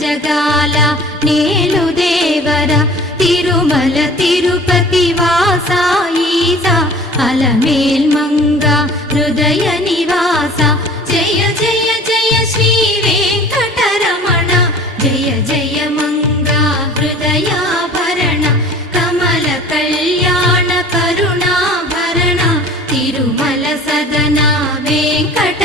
జగాల నేలు దేవర తిరుమల తిరుపతి వాసా ఈసా అలమేల్ మంగ హృదయ నివాస జయ జయ జయ శ్రీ వెంకటరమణ జయ జయ మంగ హృదయాభరణ కమల కళ్యాణ కరుణాభరణ తిరుమల సదన వెంకట